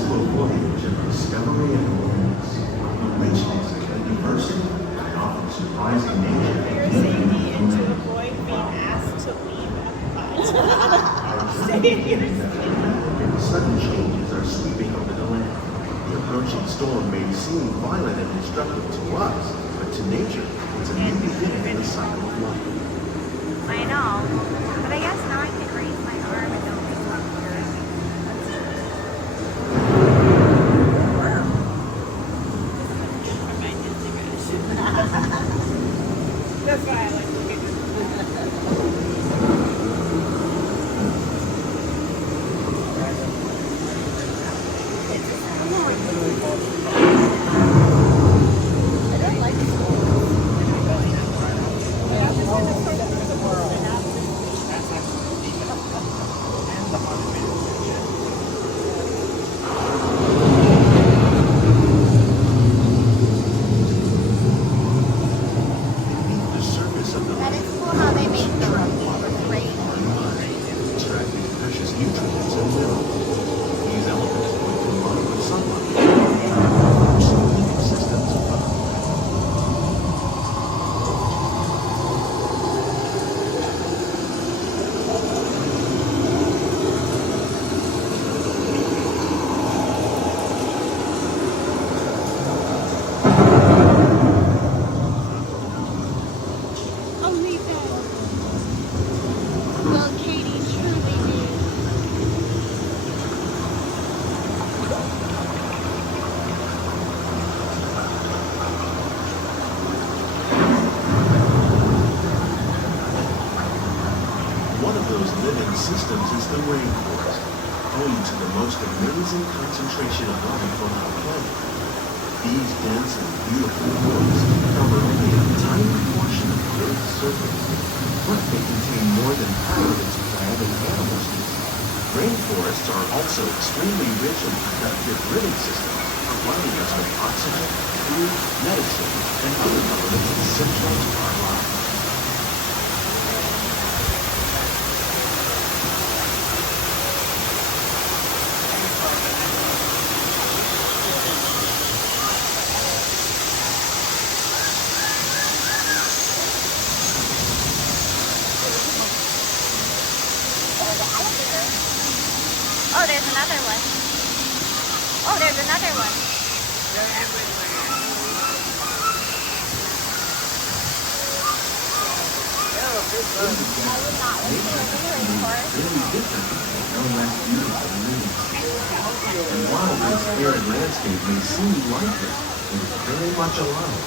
to a voyage of discovery and awareness. Richness and diversity and often surprising nature. You're saying me to avoid being asked to leave EPCOT. Say it yourself. Sudden changes are sweeping over the land. The approaching storm may seem violent and destructive to us, but to nature, it's a new beginning in the cycle of life. I know, but I guess now I can raise my arm and don't make up here. That's why I like to get Beneath the surface of the That land, is cool how they make the rain. extracting precious nutrients and minerals. These elements, when combined with sunlight, create scenic systems above. Only that. Well, Katie truly did. One of those living systems is the rainforest, home to the most amazing concentration of life on our planet. These dense and beautiful forests cover only a tiny portion of the Earth's surface, but they contain more than half of its plant and animal species. Rainforests are also extremely rich and productive living systems, providing us with oxygen, food, medicine, and other elements essential to our lives. Oh, there's another one. Oh, there's another one. Really different, no less beautiful than these. And while this arid landscape may seem lifeless, it is very much alive.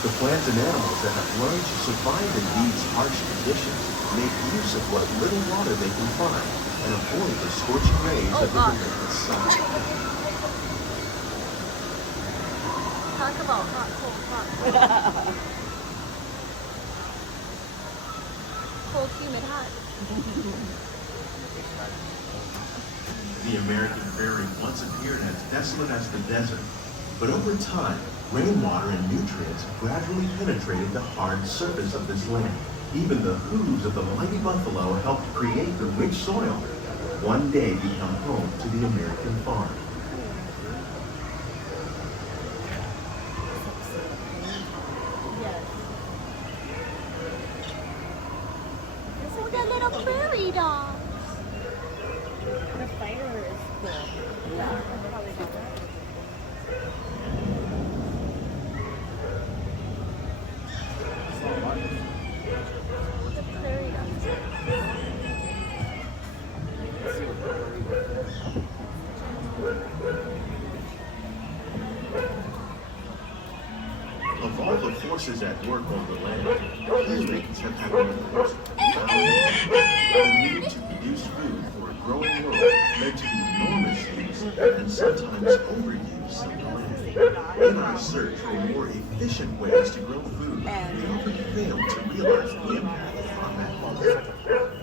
The plants and animals that have learned to survive in these harsh conditions make use of what little water they can find and avoid the scorching rays of the relentless sun. Talk about hot, cold, cold, humid, hot. The American prairie once appeared as desolate as the desert, but over time, rainwater and nutrients gradually penetrated the hard surface of this land. Even the hooves of the mighty buffalo helped create the rich soil that one day become home to the American farm. Oh, the little prairie dog. the fire is cool. Yeah, probably not that. The prairie dog. Of all the forces at work on the land, humans have had one of the most profound. The need to produce food for a growing world led to the enormous use and sometimes overuse of the land. In our search for more efficient ways to grow food, we often fail to realize the impact on that world.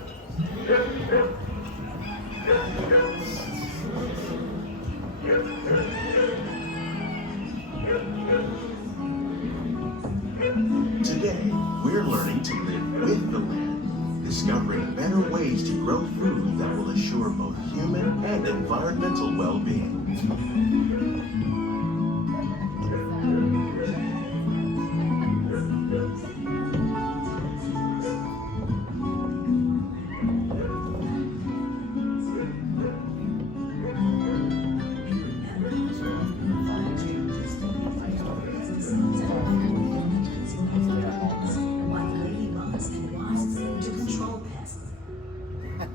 Today, we're learning to live with the land, discovering better ways ways to grow food that will assure both human and environmental well-being.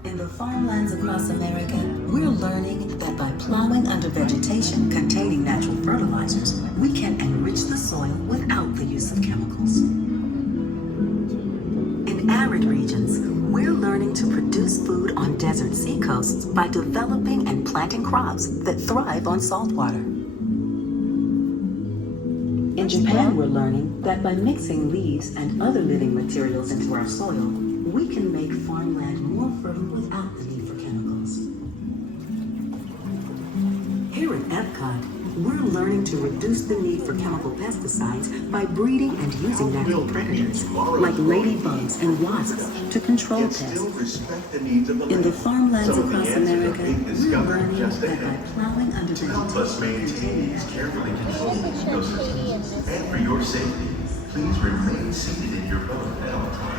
In the farmlands across America, we're learning that by plowing under vegetation containing natural fertilizers, we can enrich the soil without the use of chemicals. In arid regions, we're learning to produce food on desert seacoasts by developing and planting crops that thrive on salt water. In Japan, we're learning that by mixing leaves and other living materials into our soil, we can make farmland more fertile without the need for chemicals. Here at EPCOT, we're learning to reduce the need for chemical pesticides by breeding and using natural predators, like ladybugs and wasps, to control Yet still pests. respect the needs of the In the land. farmlands Some of the across answers are America, being we're discovered learning just that by ahead. plowing under To help us vegetation, maintain these carefully controlled ecosystems, and for your safety, please remain seated in your boat at all times.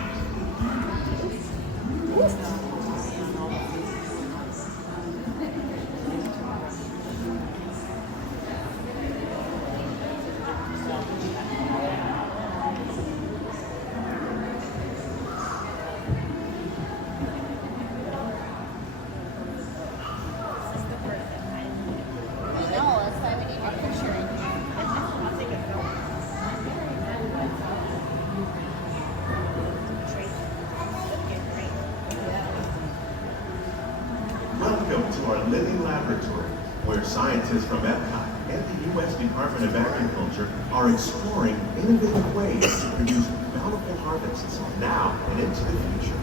Welcome to our living laboratory, where scientists from EPCOT and the U.S. Department of Agriculture are exploring innovative ways to produce bountiful harvests now and into the future.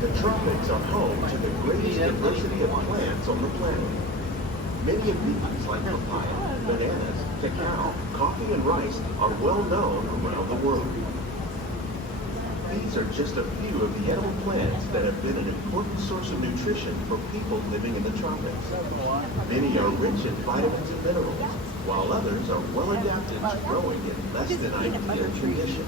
The tropics are home to the greatest diversity of plants on the planet. Many of these, like papaya, bananas, cacao, coffee, and rice, are well known around the world. These are just a few of the edible plants that have been an important source of nutrition for people living in the tropics. Many are rich in vitamins and minerals, while others are well adapted to growing in less than ideal conditions.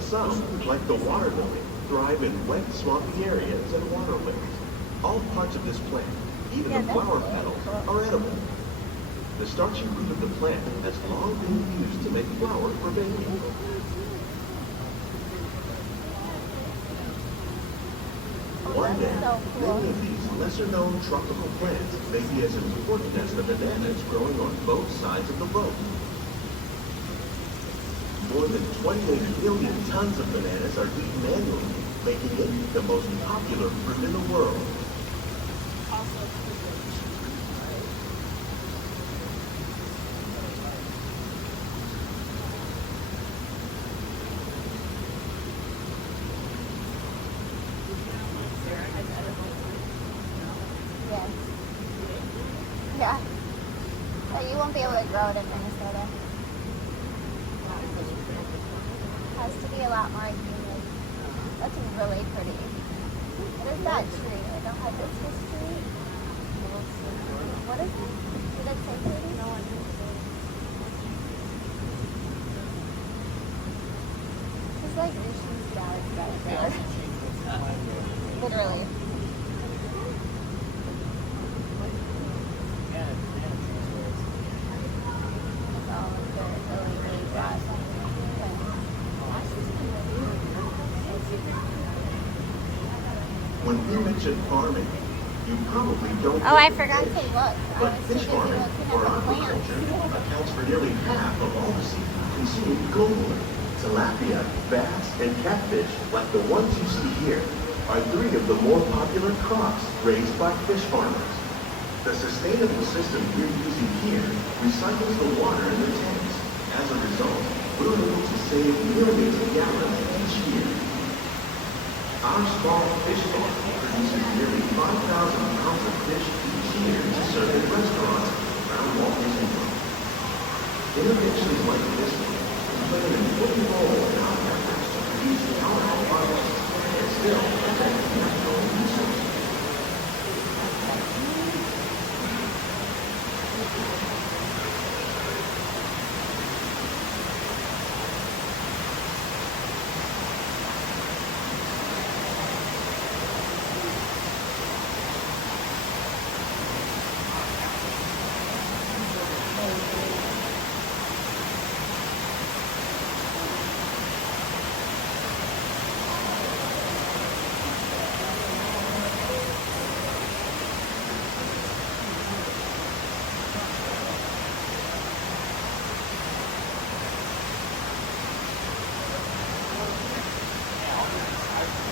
Some, like the water lily, thrive in wet, swampy areas and waterways. All parts of this plant, even the flower petals, are edible. The starchy root of the plant has long been used to make flour for baking. One day, many of these lesser-known tropical plants may be as important as the bananas growing on both sides of the boat. More than 28 million tons of bananas are eaten annually, making it the most popular fruit in the world. Yeah. So you won't be able to grow it in Minnesota. Has to be a lot more humid. That's really pretty. What is that tree? I don't have this tree. What is it? Did it say pretty? No one knows. It's like Rishi's galaxy right there. Literally. When we mention farming, you probably don't Oh, I think forgot to fish. look. But fish farming, or aquaculture, accounts for nearly half of all the seafood consumed globally. Tilapia, bass, and catfish, like the ones you see here, are three of the more popular crops raised by fish farmers. The sustainable system we're using here recycles the water in the tanks. As a result, we're able to save millions of gallons each year. Our small fish farm produces nearly 5,000 pounds of fish each year to serve in restaurants around Walt Disney World. Innovations like this one play an important role in our efforts to produce powerful products and still protect natural resources.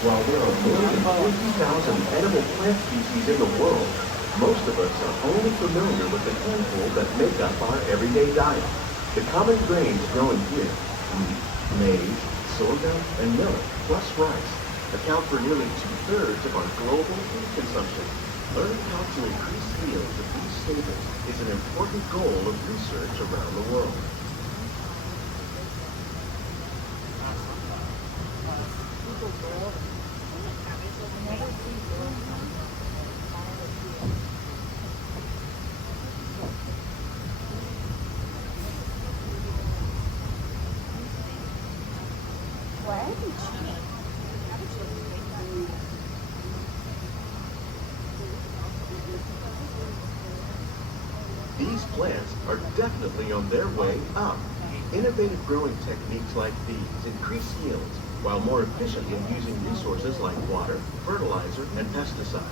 While there are more than 50,000 edible plant species in the world, most of us are only familiar with the handful that make up our everyday diet. The common grains growing here, wheat, maize, sorghum, and millet, plus rice, account for nearly 2/3 of our global food consumption. Learning how to increase yields of these staples is an important goal of research around the world. These plants are definitely on their way up. Innovative growing techniques like these increase yields while more efficiently using resources like water, fertilizer, and pesticides.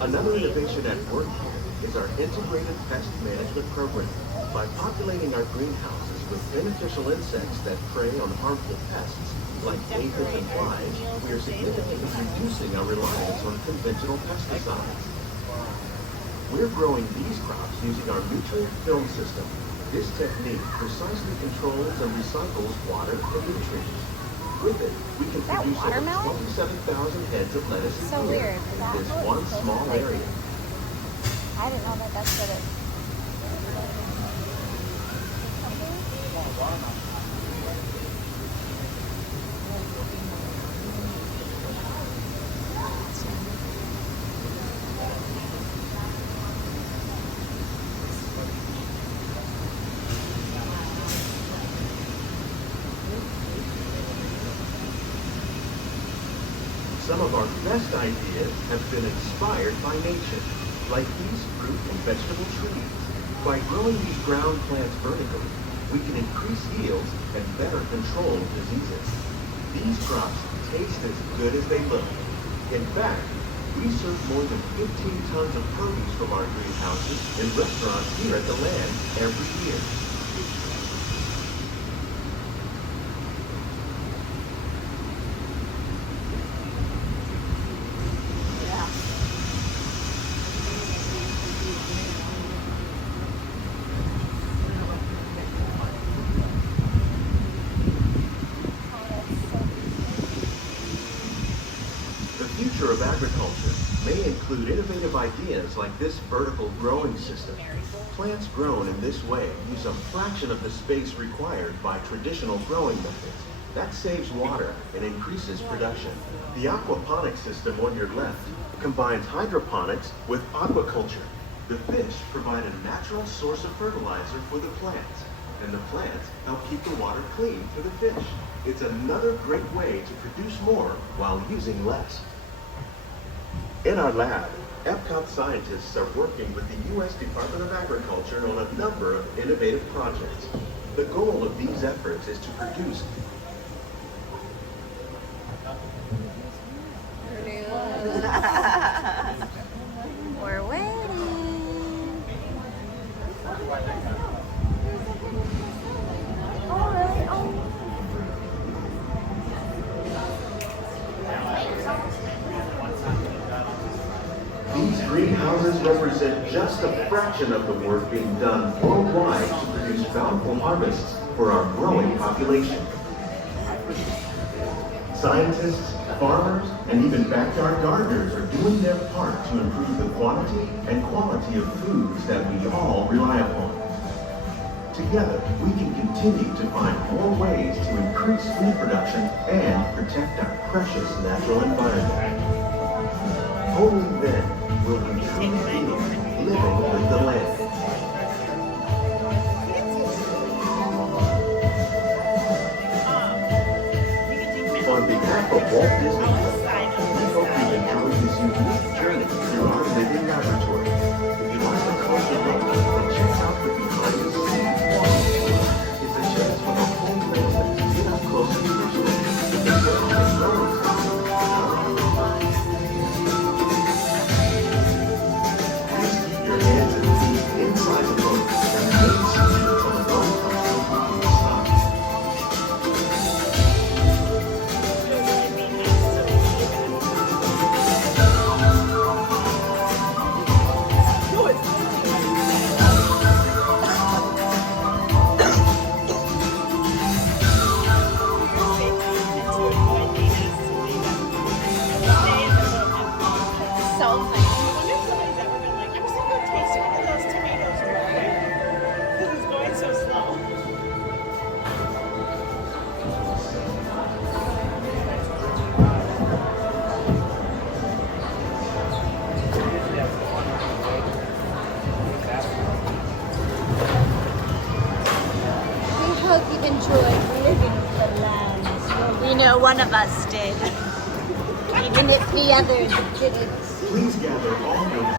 Another innovation at work here is our integrated pest management program. By populating our greenhouses with beneficial insects that prey on harmful pests like aphids and flies, we are significantly reducing our reliance on conventional pesticides. We're growing these crops using our nutrient film system. This technique precisely controls and recycles water and nutrients. With it, we can produce over 27,000 heads of lettuce a year in this one small area. I didn't know that that's what it. Some of our best ideas have been inspired by nature, like these fruit and vegetable trees. By growing these ground plants vertically, we can increase yields and better control diseases. These crops taste as good as they look. In fact, we serve more than 15 tons of produce from our greenhouses in restaurants here at the Land every year. The future of agriculture may include innovative ideas like this vertical growing system. Plants grown in this way use a fraction of the space required by traditional growing methods. That saves water and increases production. The aquaponics system on your left combines hydroponics with aquaculture. The fish provide a natural source of fertilizer for the plants, and the plants help keep the water clean for the fish. It's another great way to produce more while using less. In our lab, EPCOT scientists are working with the U.S. Department of Agriculture on a number of innovative projects. The goal of these efforts is to produce We're waiting. Oh, really? Oh. These greenhouses represent just a fraction of the work being done worldwide to produce bountiful harvests for our growing population. Scientists, farmers, and even backyard gardeners are doing their part to improve the quantity and quality of foods that we all rely upon. Together, we can continue to find more ways to increase food production and protect our precious natural environment. Only then will we truly feel living with the land. On behalf of Walt Disney World, we hope you enjoyed this unique journey through our living laboratory. If you'd like to closer look, then check out the behind the scenes walk. It's a chance for the whole family to get up close and personal. Please keep your hands and feet inside the boat and remain seated until the boat comes completely to stop. We hope you've enjoyed living with the land. We know one of us did. Even if the others didn't. Please gather all your